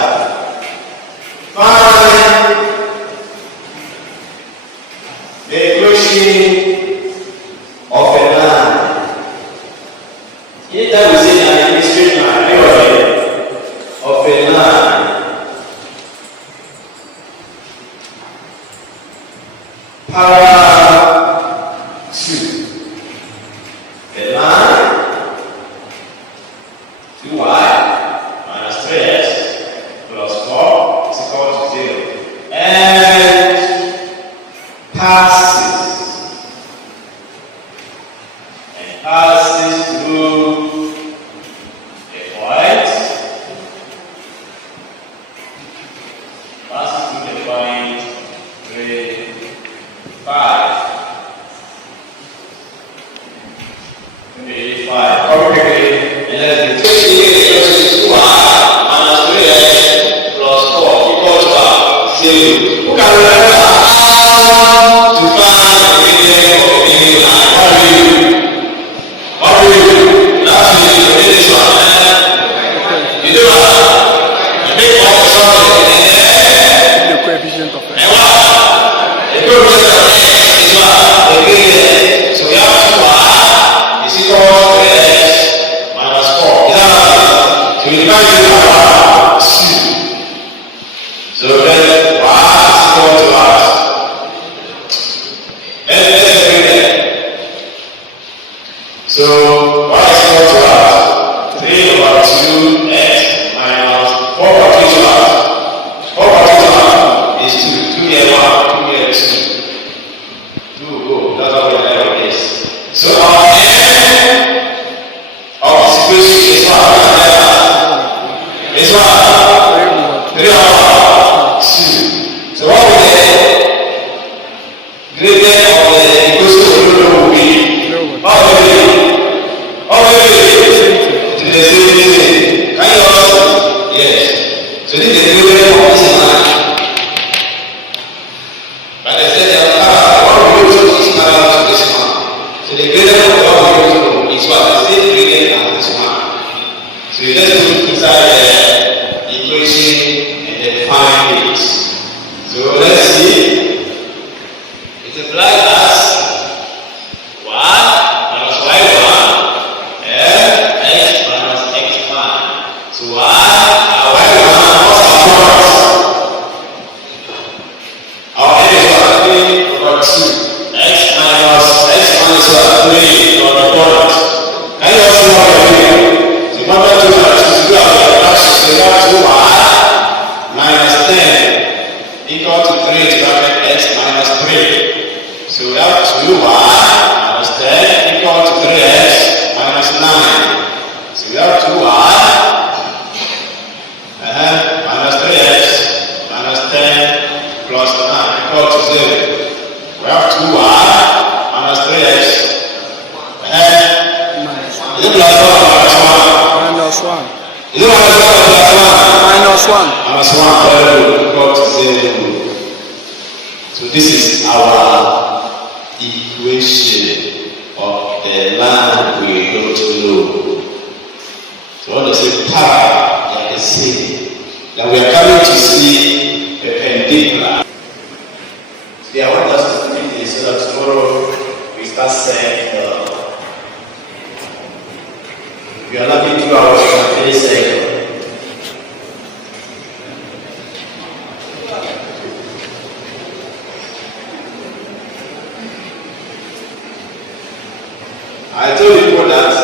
Find the equation of a line. Anytime we say that in a straight line, anyway, of a line, power 2. The line 2y minus 3x plus 4 is equal to 0. And passes through a point. Passes through the point 3, 5. 5. Copy quickly. And then the 2y minus 3x plus 4 equals to 0. Who can remember how to find the ingredient of a given line? What do you do? Last week you did this one. You do what? You make all the something and then The coefficient of and what? The coefficient of x is what? The ingredient. So we have 2y is equal to x minus 4. Is that right? So we divide it by 2. So then y is equal to what? Let's bring that. So y is equal to what? 3 over 2x minus 4 over 2 is what? 4 over 2 is what? Is 2. 2 here 1, 2 here 2. 2 go. That's how we like this. So our end of this equation is what? Is what? 3 over 2. So what we get? Gradient of the equation will be how many? To the same thing. Can you also? Yes. So this is the gradient of this line. But I said that what we use is parallel to this one. So the gradient of what we use is what? The same gradient as this one. So you just put it inside the equation and then find it. So let's see. It implies as 1 minus y1 and x minus x1. So y1 what's our product? Our n is what? 3 over 2. X minus x1 is what? 3 over the product. Can you also know what you're doing? So number 2 minus 2 have the production. So you have 2y minus 10 equal to 3 divided by x minus 3. So we have 2y minus 10 equal to 3x minus 9. So we have 2y minus 3x minus 10 plus 9 equal to 0. We have 2y minus 3x. Is it plus 1 or minus 1? minus 1. Is it minus 1 or plus 1? Minus 1. Minus 1, very good, equal to 0. So this is our equation of the line we are going to know. So when they say parallel, they are the same. Now we are coming to see the perpendicular. Today I want us to study this so that tomorrow we start saying you are lucky, 2 hours and 30 seconds. I told people that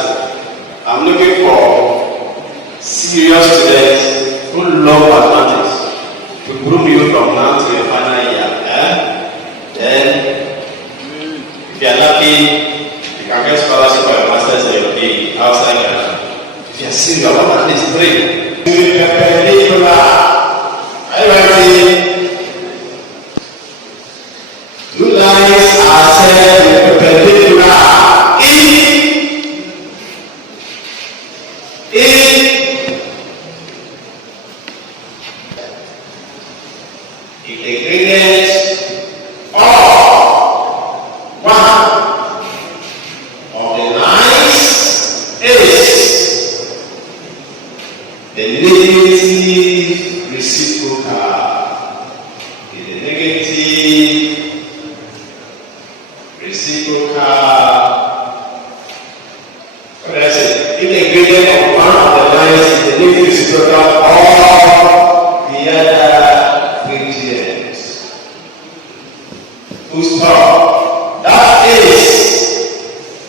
I'm looking for serious students who love mathematics to groom you from now to your final year. Then, if you are lucky, you can get scholarship for your master's or your PhD outside Ghana. If you are serious, you want at least 3. Perpendicular. Are you ready? 2 lines are said perpendicular. If the gradient of one of the lines is the negative reciprocal, the negative reciprocal. What did I say? If the gradient of one of the lines is the negative reciprocal of the other gradient. Full stop. That is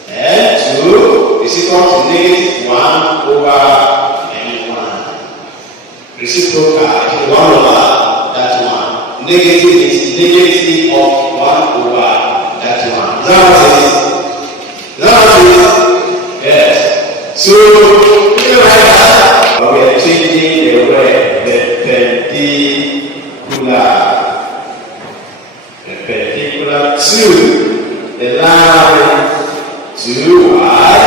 N2 is equal to negative 1 over N1. Reciprocal is 1 over that 1. Negative is negative of 1 over that 1. Is that what it is? Is that what it is? Yes. So, you know like that, we are changing the word, the perpendicular to the line 2y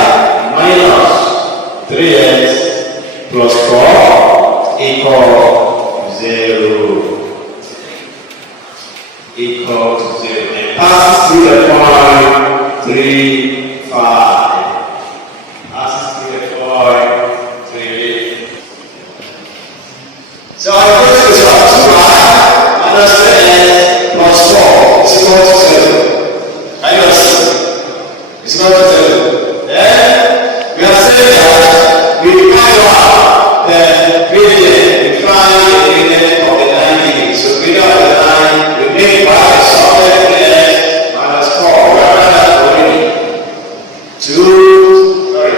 minus 3x plus 4 equal 0. Equal to 0. And passes through the point 3, 5. Passes through the point 3. So our question is 2y minus 3x plus 4 is equal to 0. Minus is equal to 0. Then we are saying that we find out the gradient, we find the gradient of the line limit. So gradient of the line we make by subject x minus 4. We have done that already. 2, sorry.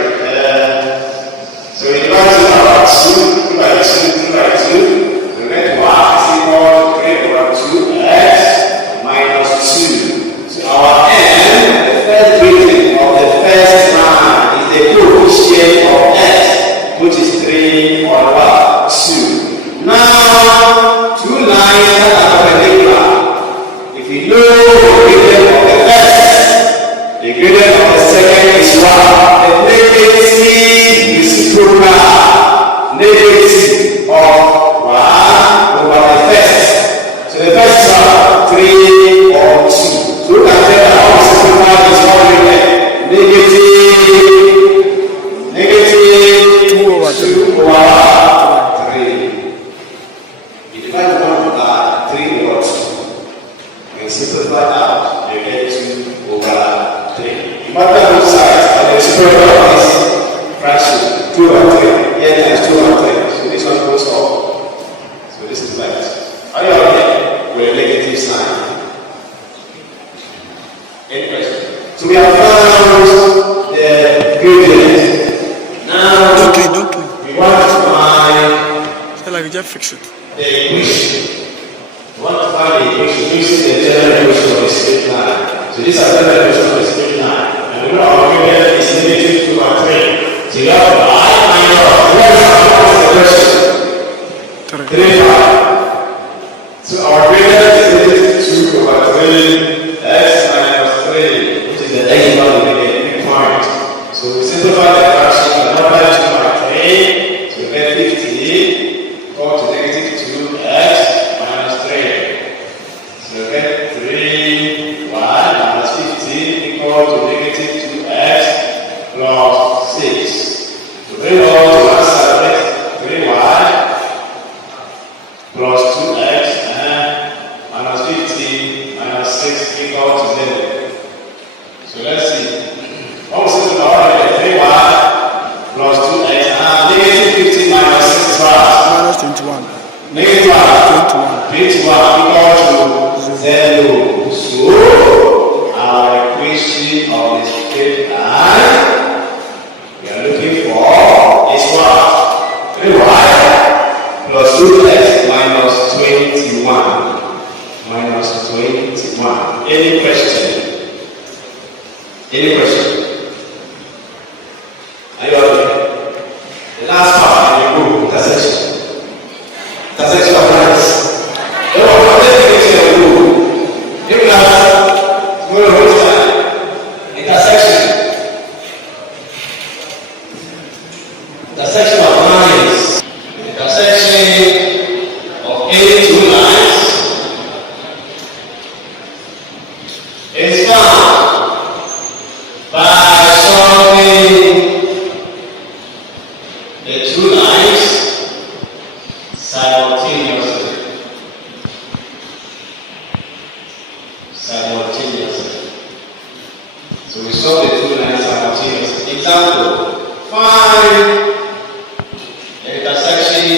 So we divide 2 by 2, 2 by 2, 2 by 2. So we get 1 is equal to 3 over 2x minus 2. So our n, the first gradient of the first line, is the coefficient of x, which is 3 over 2. Now, 2 lines that are perpendicular. If you know the gradient of the first, the gradient of the second is what? The negative reciprocal negative of 1 over the first. So the first one, 3 or 2. So look at that, how reciprocal is already negative 2 over 3. You divide 1 by 3 over 2. You can simplify out, you get 2 over 3. No matter which side, the reciprocal is fraction 2 over 3. Here times 2 over 3. So this one goes up. So this is left. Are you already with a negative sign? Any question? So we have found the gradient. Now we want to find So like we just fix it. the equation. We want to find the equation using the general equation of a straight line. So this is the general equation of a straight line. And we know our gradient is negative 2 over 3. So you have y minus what is the question? 3 5. So our gradient is negative 2 over 3 x minus 3, which is the x value in the big point. So we simplify the fraction, another 2 by 3, so we get 50 equal to negative 2x minus 3. So we get 3y minus 15 equal to negative 2x plus 6. So bring all to one side, 3y plus 2x minus 15 minus 6 equal to 0. So let's see. What was it about 3y plus 2x That's 21. Negative 21 equal to 0. So, our equation of the straight line we are looking for is what? 3y plus 2x minus 21. Minus 21. Any question? Any question? Are you okay? The last part, you go, intersection. Intersection of lines. Don't forget to go. If not, go to the time. Intersection. Intersection of lines. Intersection of any two lines is found by solving the two lines simultaneously. So we solve the two lines simultaneously. Example, find the intersection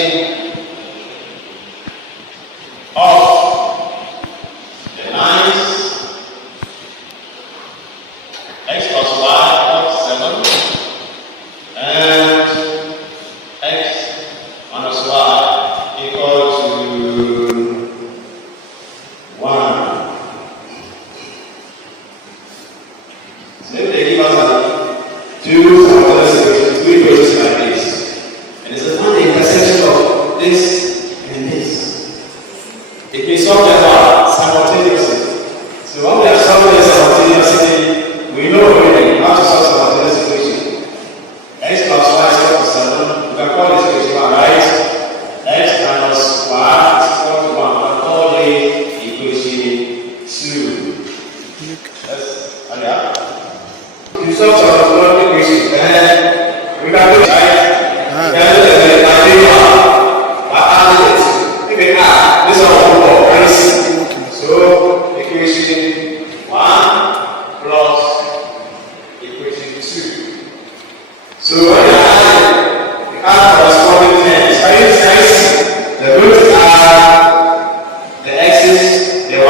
of the lines x plus y equals 7 and x minus y equal to 1. So if they give us two simultaneous three equations like this, and it's find the intersection of this and this, it may solve them simultaneously. So when we are solving this simultaneously, we know already how to solve simultaneous equation. X plus y is equal to 7. We can call this equation 1, right? X minus y is equal to 1. We can call it equation 2. Yes, yeah. You solve some equation, then we can do it, right? We can do it like this. If we add, this one will go, right? So, equation 1 plus equation 2. So when you add corresponding terms, can you see the roots are the x's, the y,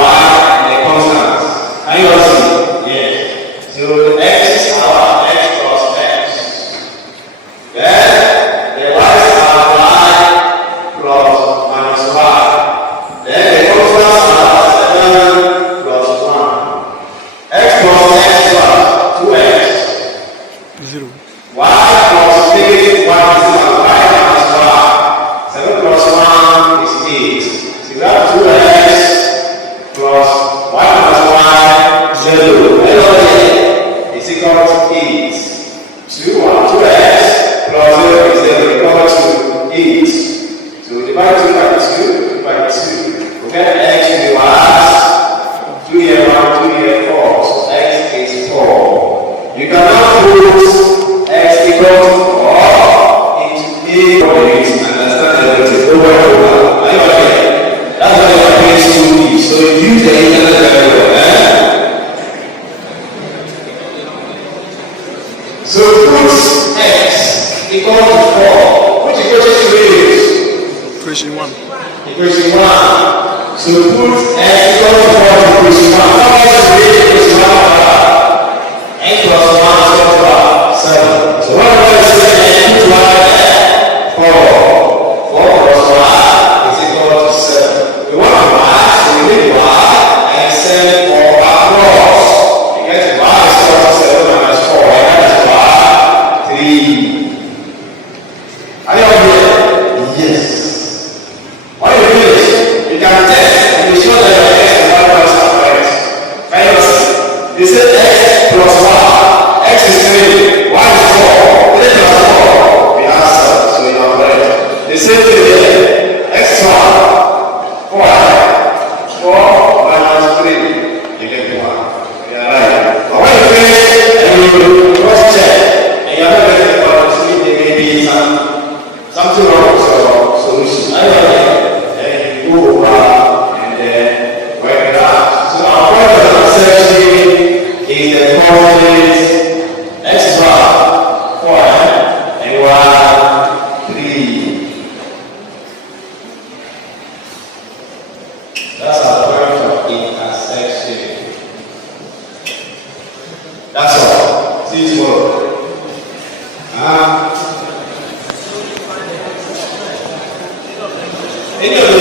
and the constants? Can you all see? Yes. So the x's are x plus x. Then the y's are y plus minus y. Then the constants are 7 plus 1. X plus x plus 2x. 0. Y plus negative 1 is y minus y. 7 plus 1 is 8. So you have 2x plus y minus y 0. Hello, is equal to 8. 2x plus 0 is 0 equal to 8. So we divide 2 by 2. We get x to the y. 2 here 1, 2 here 4. So x is 4. You can now put x equal to 4 into a coordinates and understand that it is over and over. Are you okay? That's why you are doing 2D. So use the internet very well. So put x equal to 4. Which equation should we use? Equation 1. Equation 1. So put x equal to 4 to equation 1. How much is the equation 1? X plus 1 is equal to 7. So what am I saying? X plus 4. 4 plus 1 is equal to 7. We want to y, so we need y and send 4 across. You get y is equal to 7 minus 4. And that is y 3. Are you all here? Yes. When you finish, you can test and be sure that your x and y values are correct. Can you see? They say x plus y. X is 3. Y is 4. 3 plus 4. We have 7. So you are correct. The same thing here. X 1. 4. 4 minus 3. You get 1. You are right. But when you finish and you cross check and you are not getting the balance, there may be something wrong with your solution. I know that. Then you go over and then work it out. So our point of intersection is the coordinates x bar 4 and y 3. Any of